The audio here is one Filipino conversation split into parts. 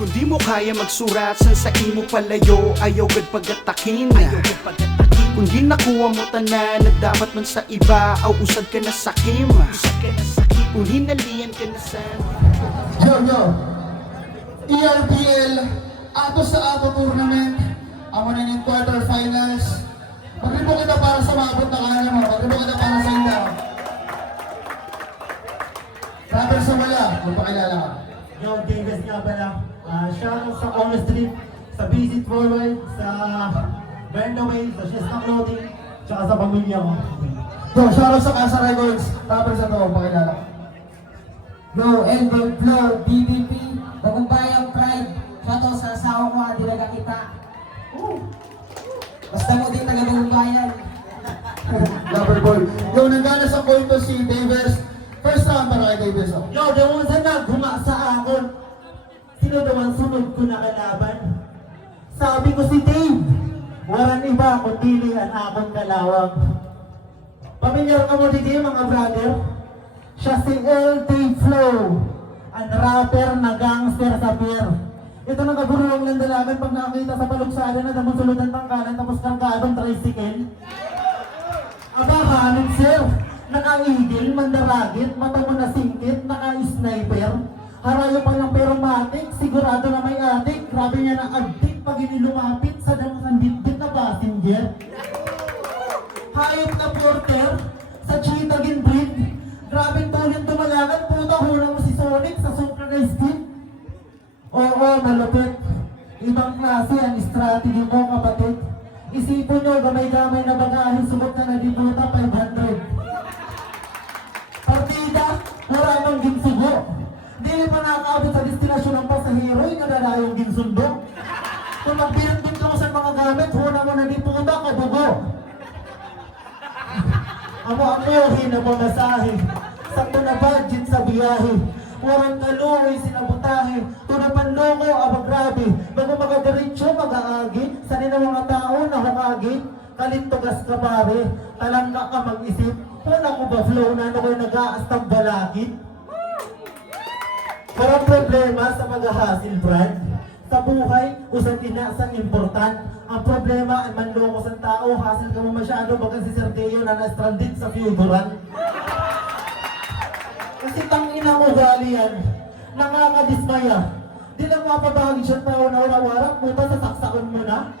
Kung di mo kaya magsurat sa imo palayo, ayaw gad pagatakin. Kung di nakuha mo tanan na dapat man sa iba, aw usad ka na sakim. Kung hinalian ka na sa Yo, ERBL, ato sa ato tournament, amo na yung quarterfinals. Magribo kita para sa maabot na kanya mo, magribo kita para sa inda. Rapper sa wala, magpakilala ka. Yo, Davis nga pala. Shoutout sa Honor Street, sa Visit Worldwide, sa Burn Away, sa Shiesta Clothing, tsaka sa pamilya ko. Yo, shoutout sa Casa Records, rapper sa to, magpakilala ka. Yo, Elbow Flow, BBP, Bagumbayang Pride, shoutout sa asawa ko, Adilaga kita. Basta mo din taga Bagumbayan. Lover boy. Yo, nanggana sa point to si Davis. First round para kay Davis. Oh. Yo, dawan sa naghuma sa akon. Sino daw ang sunod ko na kalaban? Sabi ko si Dave. Waran iba kundi ang akong kalawang. Pamilyar ka mo dito mga brother? Siya si L. Dave Flow, ang rapper na gangster sa pier. Ito nang kaguruang ng dalagan pag nakakita sa palugsada na damang sulutan tangkalan tapos kargadong tricycle. Aba, hanod sir. Naka-eagle, mandaragit, mata mo na singkit, naka-sniper. Harayo pa ng peromatic, sigurado na may adik. Grabe niya na agdik pag inilumapit sa damasang bitbit na passenger. Hayop na porter, sa cheetah breed. Grabe tulong tumalagan, puta hula mo si Sonic sa Supra na skin. Oo, malupit. Ibang klase ang strategy mo, kapatid. Isipon nyo, gamay-gamay na bagahe, sugot na nadibuta 500. Partida, wala nang ginsugo. Dili pa nakakaabot sa destinasyon ng pasahero, nadadayong ginsundo. Kung magpinagpit ka mo sa mga gamit, huna mo nadiputa, kabugo. Amo-amuhin na pamasahe. Sakto na budget sa biyahe. Warang kaluoy sinabutahe. Tunapan loko, abagrabe. Bago magadiretso, mag-aagi. Sanay ng mga tao na humagi. Kalintugas ka pare. Talangga ka mag-isip. Wala ko ba flow na ano kayo nag-aastang balakid? Parang problema sa mag-hasil brand. Sa buhay, usang inasang important. Ang problema ay manloko sa tao. Hasil ka mo masyado bagang si Sir Teo na na-stranded sa Fiodoran. Kasi tangina mo gali yan. Nakakadismaya. Di lang mapabahagi siyang tao na wala-wala. Puta, sasaksakan mo na.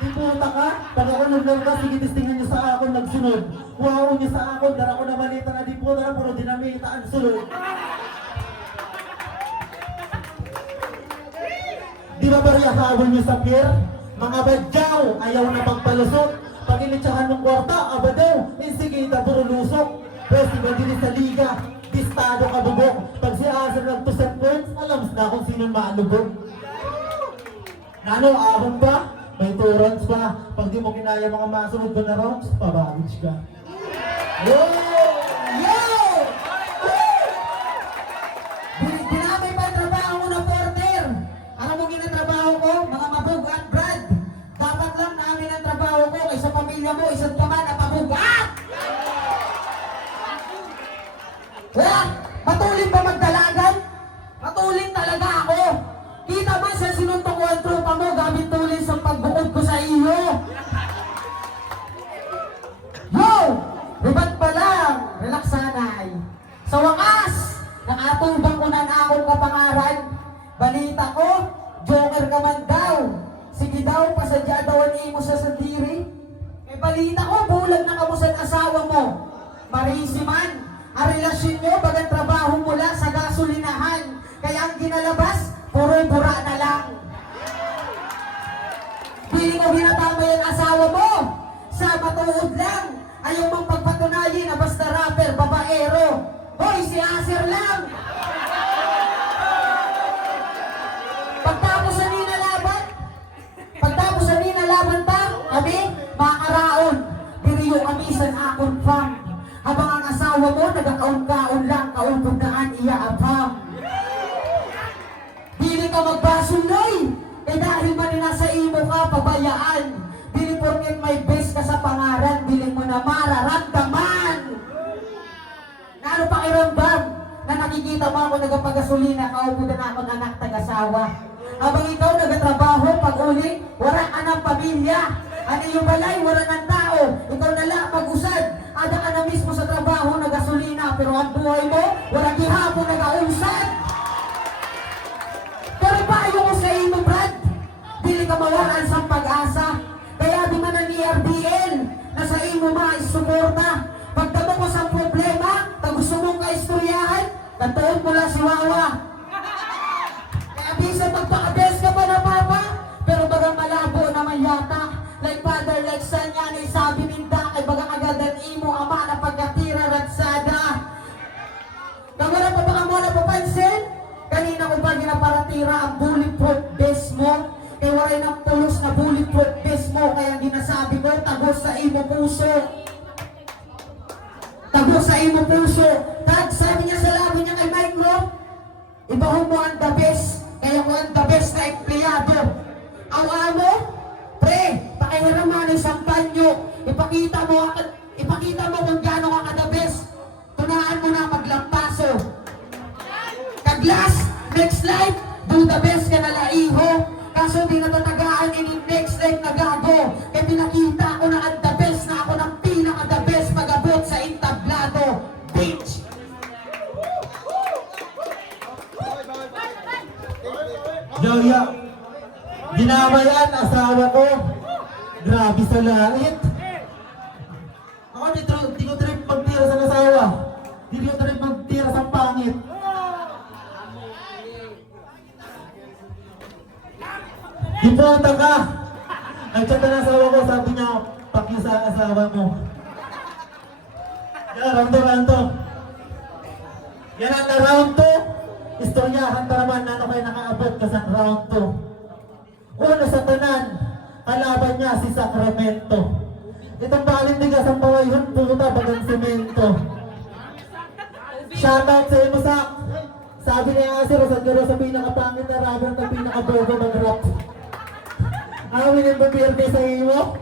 Di puta ka. Pag ako naglang ka, sige testingan niyo sa akin nagsunod. Wow niyo sa akin, dara ko na malita na di puta na puro dinamita ang sunod. Di ba bariyahawin niyo sa pier? Mga badyaw, ayaw na magpalusot. Pag initsahan ng kwarta, abadaw, insigita puro lusok. Festival din sa liga, pistado ka bubok. Pag si Asar nag-2 points, alam na kung sino maalubog. Nano, ahon pa? May 2 rounds pa. Pag di mo kinaya mga masunod ko na rounds, pabagage ka. Yo! Binabay pa ang trabaho mo na porter. Alam mo ginatrabaho ko? Mga mabugat, Brad. Dapat lang namin ang trabaho ko kaysa pamilya mo, isang paman na pabugat! Wala! Matulin ba magdalagan? Matulin talaga ako! Kita ba sa sinuntok ko ang tropa mo gamit tulin sa pagbukod ko sa iyo? Yo! Ribat pa lang! Relax sanay! Sa wakas! Nakatubang ko na akong kapangaran. Balita ko, joker ka man daw. Sige daw, pasadya daw ang imo sa sandiri. Eh balita ko, bulag na kamo sa asawa mo. Marisi man, ang relasyon nyo, bagang trabaho mula sa gasolinahan. Kaya ang ginalabas, puro bura na lang. Pili mo binatama yung asawa mo. Sa matuod lang, ayaw mong pagpatunayin na basta rapper, babaero. Hoy, si Aser lang. Pagtapos sa ninalaban pa, kami, makaraon. Diriyo kami sa akong fam. Habang ang asawa mo, nagkakaon-kaon lang, kauntunaan iya abam. Dili ka magbasunoy, eh dahil man nasa imo ka, pabayaan. Dili porket may base ka sa pangaran, dili mo na mararamdaman. Na ano pakiramdam na nakikita makikita mo ako nagapagasolina, kaupo na ako ng anak tag-asawa. Habang ikaw nagatrabaho, pag-uli, wala ka ng pamilya. Ano yung balay, wala ng tao. Ikaw na lang mag-usad. Ada ka na mismo sa trabaho, nagasolina, pero ang buhay mo, walang gihapon nag-ausad. Pero payo ko sa imo, Brad, dili ka mawalan sa pag-asa. Kaya di man ang ERDL, na sa imo ma-suporta. Pagtamo ko sa problema, kung gusto mong kaistoryahan, tatuon mo lang si Wawa. Kaya bisa magpaka-best ka pa na papa, pero bagang malabo naman yata. Like father, like son, yan ay sabi minda, ay bagang agadan imo, ama na pagkatira ratsada. Kagala pa baka mo napapansin? Kanina ko ba ginaparatira ang bulletproof vest mo? Kaya walay ng pulos na bulletproof vest mo, kaya ginasabi ko, tagos sa imo puso. Tagos sa imo puso. Tad, sabi niya sa labo niya kay Micro, ibahon mo ang the best, kaya ko ang the best na empleyado. Ang amo, pre, pakihiraman isang panyo, ipakita mo kung gaano ka ka the best. Tunaan mo na maglampaso. Kaglas, next life, do the best ka na laiho. Kaso di natatagaan ini next life na gago. Kaya pinakita ko na ang the best na ako ng pinaka the best pag-abot sa entablado. Bitch! Yoya, ginama yan, asawa ko. Grabe sa langit. Ako di ko trip magtira sa asawa. Di ko trip magtira sa pangit. Hipunta ka! Nagchat na asawa ko, sabi niya, pakyo sa asawa mo. Yan, round 2. Yan ang round 2. Istoryahan ka naman na ano kayo nakaabot ka sa round 2. Una sa tanan, kalaban niya si Sacramento. Itong palindigas ang pawayhon, puta bagang semento. Shoutout sa iyo, Sak. Sabi niya si Rosagero sa pinakapangit na rapper na pinakabogo mag-rap. Awin yung babirte sa iyo?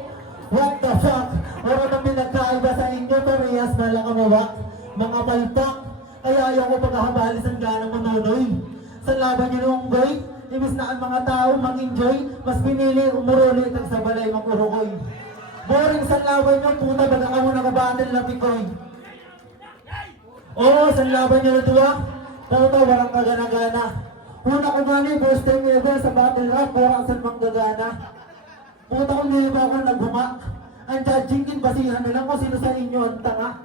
What the fuck? Wala nang pinagkaiba sa inyo, parehas malakamawak. Mga palpak, kaya ayaw ko pagkahabalis ang ganang manonoy. Sa laban niyo nung boy, ibis na ang mga tao mag-enjoy, mas pinili umuruli ng sa balay makurukoy. Boring sa laban niyo, puta, baga ka mo nakabatil na pikoy. Oo, sa laban niyo na duwa, puta, walang kagana-gana. Una ko mani, first time ever sa battle rap, parang saan manggagana. Puta kong hindi ba ako naghuma? Ang judging kin, basihan na lang kung sino sa inyo ang tanga.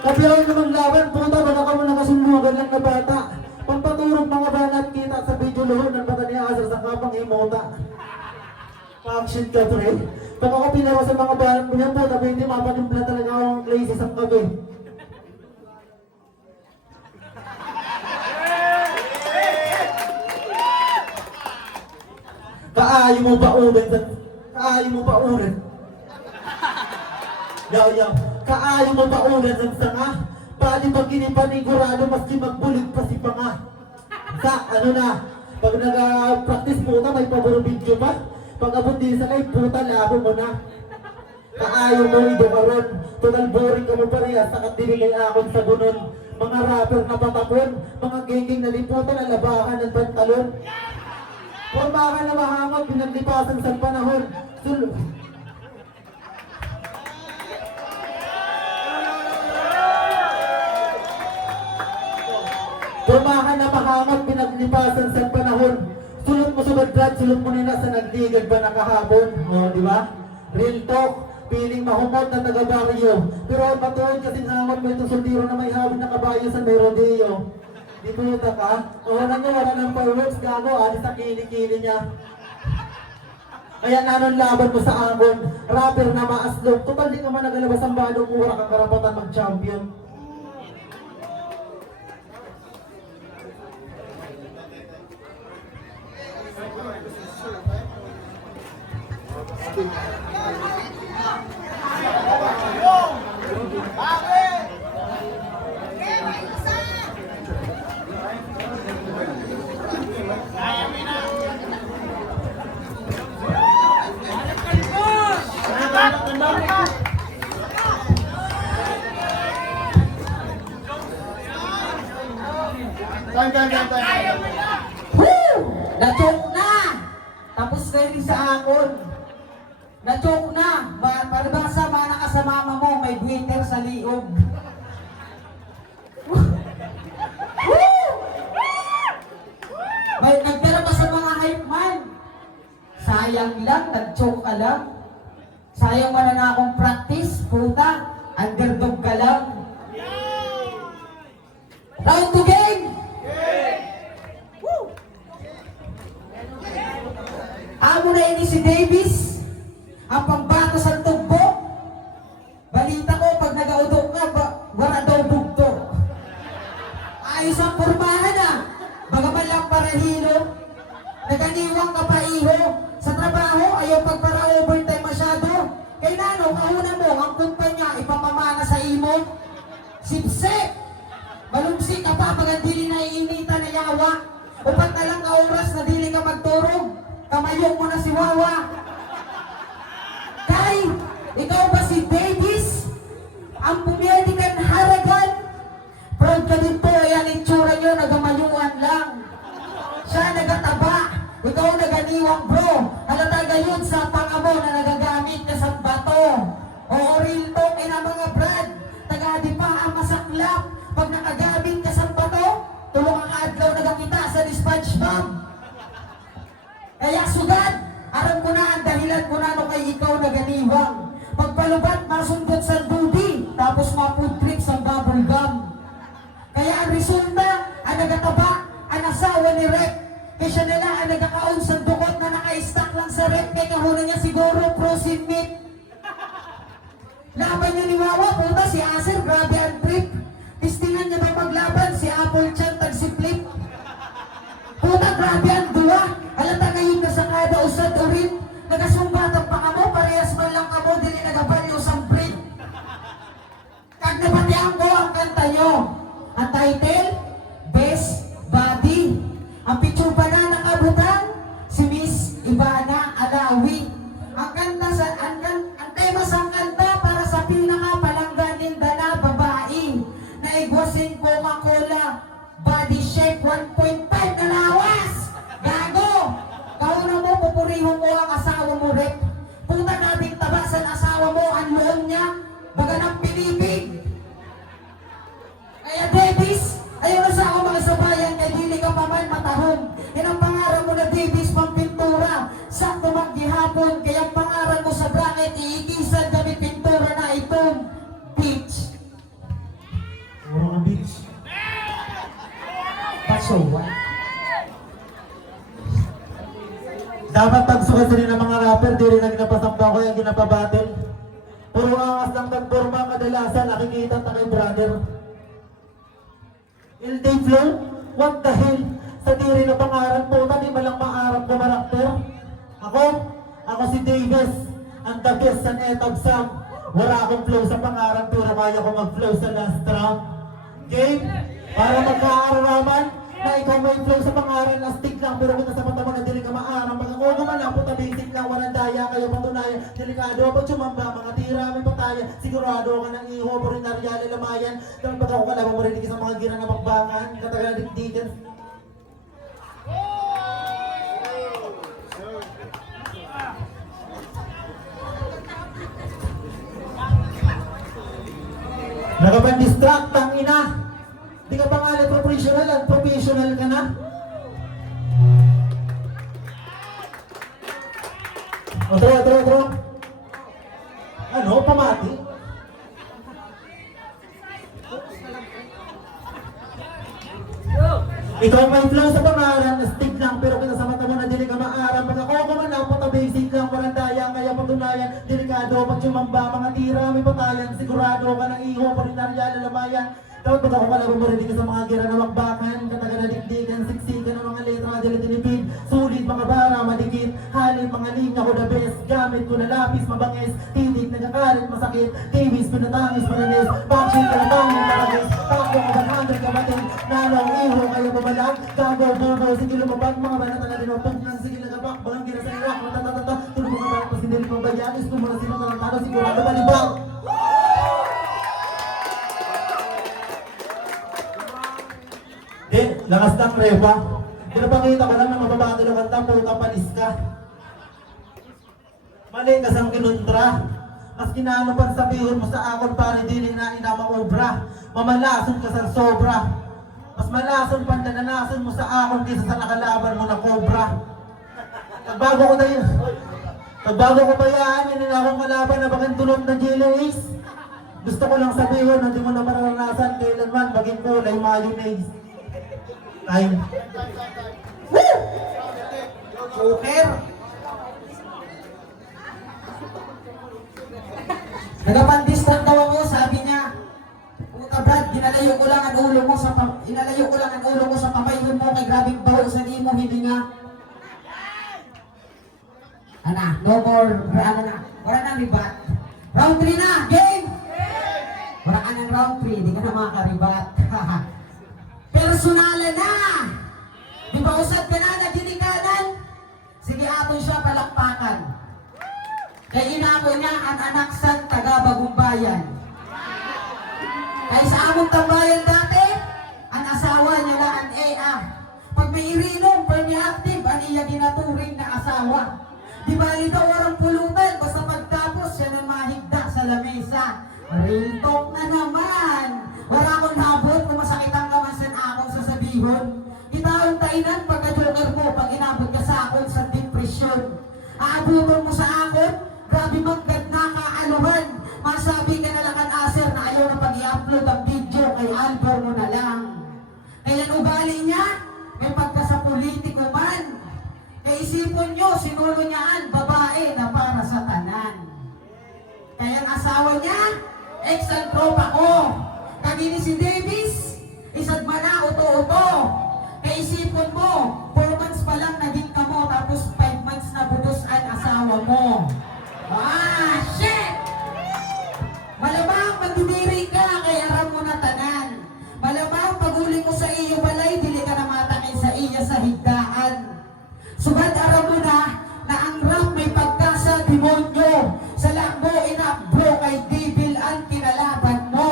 Kapiraw namang laban, puta, baka ka mo nakasundugan lang na bata. Pagpaturog mga banat kita sa video luhon ng bata niya asar sa kapang imota. Pa-action ka, pre. Pag ako pinawa sa mga banat mo yan, puta, hindi mapanimpla talaga akong lazy sa kabe. Kaayo mo ba ulit? Kaayo mo ba ulit? Yaw, kaayo mo ba ulit ng sanga? Pali ba ginipanigurado maski magbulig pa si panga? Sa ano na? Pag nag-practice puta may paboro video pa? Pag abot din sa kay puta labo mo na. Kaayo mo ido karon. Total boring ka mo parehas sa katili kay akon sa gunon. Mga rapper na patapon, mga gengeng na liputan na labahan ng pantalon. Formakan na mahangot, pinaglipasan sa panahon. Formakan na mahangot, pinaglipasan sa panahon. Sulot mo sa badrat, sulot mo nila sa nagdigad ba nakahapon. O, di ba? Real talk, piling mahumot na taga-baryo. Pero matuod kasi hangot mo itong sundiro na may hawid na kabayo sa may rodeo. Di puta ka? O wala ng fireworks, gago, alis sa kili-kili niya. Kaya nanon laban mo sa angon, rapper na maaslog. Total di ka man nagalabas ang balo, mura kang karapatan mag-champion. Time. Woo! Na-choke na! Tapos na rin sa akon. Na-choke na! Paribasa, mana ka sa mama mo, may buwiter sa liog. Woo! May nagtira pa sa mga hype man. Sayang lang, nag-choke ka lang. Sayang man na akong practice, puta. Underdog ka lang. Round to game! Woo! Amo na ini si Davis, ang pambato sa tugbo. Balita ko, pag nag-audok ka, wala daw bugto. Ayos ang pormahan ah. Bagaman lang parahilo, naganiwang ka pa iho. Sa trabaho, ayaw pagpara-overtime masyado. Kailangan kahuna mo, ang kumpanya, ipapamana sa imo. Sipsip! Malumsik ka pa pag dili na iinita na yawa. Upat na lang ka oras na dili ka magturog. Kamayong mo na si Wawa. Kay, ikaw ba si Davis? Ang pumiyadi kan haragan? Proud ka dito, ayan itsura nyo, nagamayuan lang. Siya nagataba, ikaw naganiwang bro. Halata yun sa pangamo na nagagamit ka sa bato. O real talk ina mga brad, tagadi pa ang masaklap. Pag nakagamit ka sa bato, tulong ang adlaw nagakita sa dispatch bomb. Kaya sugad, aram ko na ang dahilan ko na no kay ikaw naganiwang. Pagpalubat, masundot sa dubi, tapos ma-food trip sa bubble gum. Kaya ang resulta, ang nagataba, ang asawa ni Rep. Kaya siya nila ang nagkakaon sa dukot na naka-stack lang sa Rep. Kaya kahuna niya siguro prosin meat. Laban niya ni Wawa, puta si Acer, grabe ang trip. Tistingan niya ba maglaban, si Apple Chan tag si Flip. Puta, grabe ang duwa. Halata ngayon na sa kada usad urin. Nagasumbatang pa kamo, parehas man lang kamo, dili nagabalyo sa breed. Kag napatihan ko ang kanta nyo. Ang title, Best Body. Ang picture pa na nakabutan, si Miss Ivana Alawi. Ang kanta sa, ang tema sa kanta para sa pinakapalangganin na babae. Naigwasin Coca-Cola, body shape 1.5 na lawas. Gago! Kauna mo, pupuriho mo ang asawa mo, Rep. Punta nating tabasan asawa mo, ang loon niya, baga ng pinibig. Kaya Davis, ayaw na sa ako makasabayan, kay dili ka pa man matahong. Yan ang pangarap mo na Davis, pampintura. Sakto maghihapon, kaya ang pangarap mo sa bracket, iigisan gamit pintura na itong beach. Mga beach. Pasowan. Dapat pagsukat rin ng mga rapper, di rin na ginapasamba ko yung ginapabattle. Puro angas lang nagporma, kadalasan nakikita ta kay brother. Il Day Flow, what the hell? Sa diri na pangarap po, di malang maarap ko marakter. Ako si Davis, ang the best sa netag Sam. Wala akong flow sa pangarap, pero kaya ko mag-flow sa last round. Game, para magkaaraman, na ikaw may flow sa pangaran, astig lang, pero kung nasa mata mo na dili ka maarang. Pag ako naman ang puta basic lang, walang daya, kayo patunayan. Delikado ako tsumamba, mga tira, may pataya. Sigurado ka ng iho, purinarya, lalamayan. Dahil pag ako kalabang marinig sa mga gira na magbangan, katagal na dikdikan. Nakapag-distract ang ina. Di ka pa nga professional at professional ka na. O, tro. Ano? Pamati? Ikaw may flow sa pangalan, stick lang, pero kung nasa mata mo na dili ka maaram. Pag ako man lang, puta basic lang, walang daya, kaya patunayan. Delikado, pag sumamba, mga tira, may patayan. Sigurado ka ng iho, parinarya, lalamayan. Dapat pag ako malabang marinig sa mga gira na magbakan, kataga na dikdikan, siksikan ng mga letra, dili tinipid. Sulit mga bara, madikit, halin mga linya ko the best. Gamit ko na lapis, mabangis, titig, nagkakalit, masakit. Davis, pinatangis, mananis, backshit, kalabangin, maragis. Takbo ko 100 kabatin, nalong iho, kayo babalag. Gago, bobo, sige lumabag, mga banata na linopag ng sige nagabak. Bagang gira sa Iraq, matatatata, tulog mga banat, mas hindi rin pang bayanis. Tumula sila ng talo, sigurado balibang. Di, lakas ng reba. Pinapakita ko lang na mababatalo ka ta, puta panis ka. Mali ka sang kinuntra. Mas kinaano pang sabihin mo sa akon pare dili na inamaobra. Mamalason ka sa sobra. Mas malason pang nananason mo sa akon kaysa sa nakalaban mo na cobra. Pagbago ko ba yan, yun akong kalaban na bakit tulog ng Jello-Ace. Gusto ko lang sabihin, hindi mo na maranasan kailanman maging kulay mayonnaise. Time. Woo! Joker! Nagapandistant daw ako, sabi niya, puta Brad, inalayo ko lang ang ulo mo sa pamayhon mo kay grabing baho sa mo, hindi nga. Ana, no more, wala na ribat. Round 3 na, game! Wala ka ng round 3, di ka na makakaribat. Personalan na! Di ba usad ka na, nagdinikanan? Sige, aton siya palakpakan. Kay inako niya ang anak sa taga-Bagong Bayan. Kay sa among tambayan dati, ang asawa niya lang ang EA. Pag may irinong, permi-active, ang iya ginaturing na asawa. Di bali daw warang pulutan, basta pagtapos siya nang mahigda sa lamesa. Real talk na naman. Wala akong habot kung masakit ang kamasan akong sasabihon. Itaong tainan pagka-joker mo pag inabot ka sa akon sa depresyon. Aabuton mo sa akon, grabe magkat na kaaluhan. Masabi ka na lang ang aser na ayaw na pag-i-upload ang video kay album mo na lang. Kaya ugali niya, may pagka sa politiko man. Kaya isipon nyo, sinulo niyaan, babae na para sa tanan. Kaya ang asawa niya, ex-ang tropa ko. Kagini si Davis, isad mana, uto-uto. Kaya isipon mo, 4 months pa lang naging kamo, tapos 5 months na budos ang asawa mo. Ah, shit! Malamang magdidiri ka, kaya aram mo na tanan. Malamang pag-uli mo sa iyo balay, dili ka na matakin sa iya sa higdaan. Subad aram mo na ang rap may pagkasa demonyo. Sa lakbo inabro kay Devil ang kinalaban mo.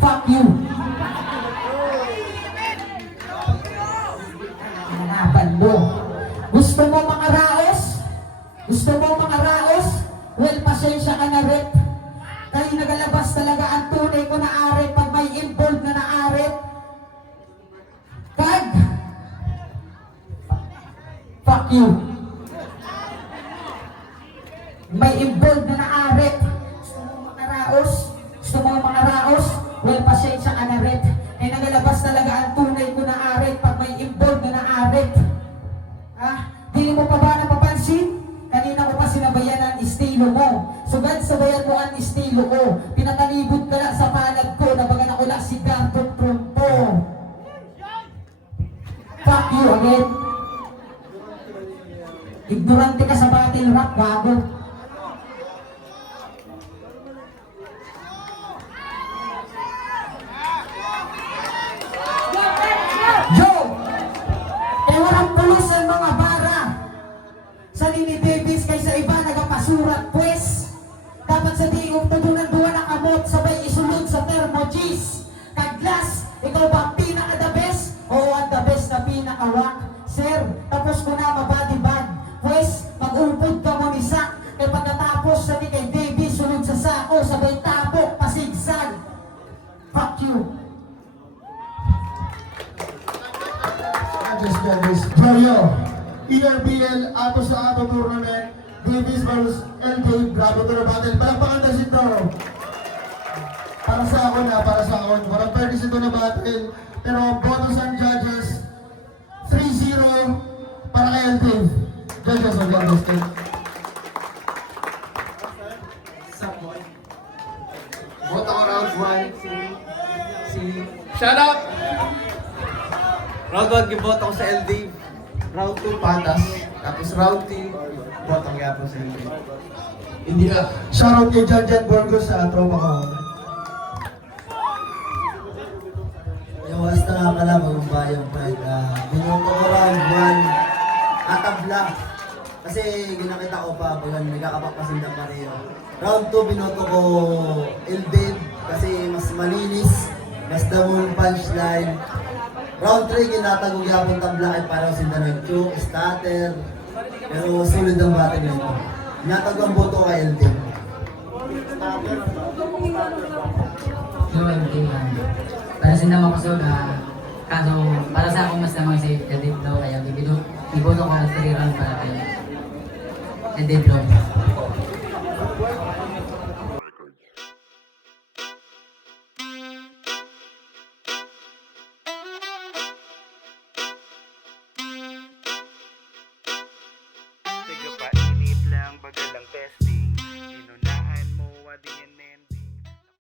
Fuck you. Kinalaban mo. Gusto mo makaraos? Gusto mo makaraos? Well, pasensya ka na rin. Kaya nagalabas talaga ang tunay ko na arit pag may involved na naarit. Kag! Fuck you. May involved na naarit. Gusto mo makaraos? Gusto mo makaraos? Well, pasensya ka na rin. Kaya nagalabas talaga ang tunay ko na arit pag may involved na naarit. Di mo pa ba napapansin? Kanina ko pa sinabayan ang estilo mo. Sugad sabayan mo ang estilo ko. Pinakalibot ka na sa palad ko. Nabaga na ko lang si Gardon Trumpo. Fuck you again. Ignorante ka sa battle rap, gago. Yo! Kaya walang pulos ang mga bara. Sa Nini Davis kaysa iba nagapasurat pues. Dapat sa diong tudunan duwa na kamot sabay isulod sa thermogis. Kaglas, ikaw ba ang pinaka-the best? Oo, ang the best na pinaka-wak. Sir, tapos ko na mabody bag. Pues, mag-upod ka mo ni Sak. Kaya pagkatapos sa ni kay Davis sulod sa sako sabay tapok, pasigsag. Fuck you. Judges. Joyo, ERBL ato sa ato tournament, Davis vs. LJ, grabe to na battle. Palakpakan na sito. Para sa akon. Walang fairness ito na battle. Pero botos ang judges, 3-0 para kay LJ. Judges of the state. Vote ako round 1, si Shut up! Round 1, giboto ako sa LD. Round 2, patas. Tapos round 3, vote ang yapon sa LD. Hindi na. Shoutout kay Jan Burgos sa tropa ko. Yung oras na nga pala, Bagong Bayang Pride. Binuto ko round 1 tabla. Kasi ginakita ko pa pag nagkakapagpasinda pareho. Round 2, binoto ko El Dave kasi mas malinis, mas damon punchline. Round 3, ginatagog yapon tabla kahit parang sinda nag-choke, starter. Pero sulit ang battle na ito. Ginatagog ang boto kay El Dave. Yun, para sa naman ko so kaso para sa akong mas namang si Edith Low kaya iboto ko ang 3 round para kay Edith Low.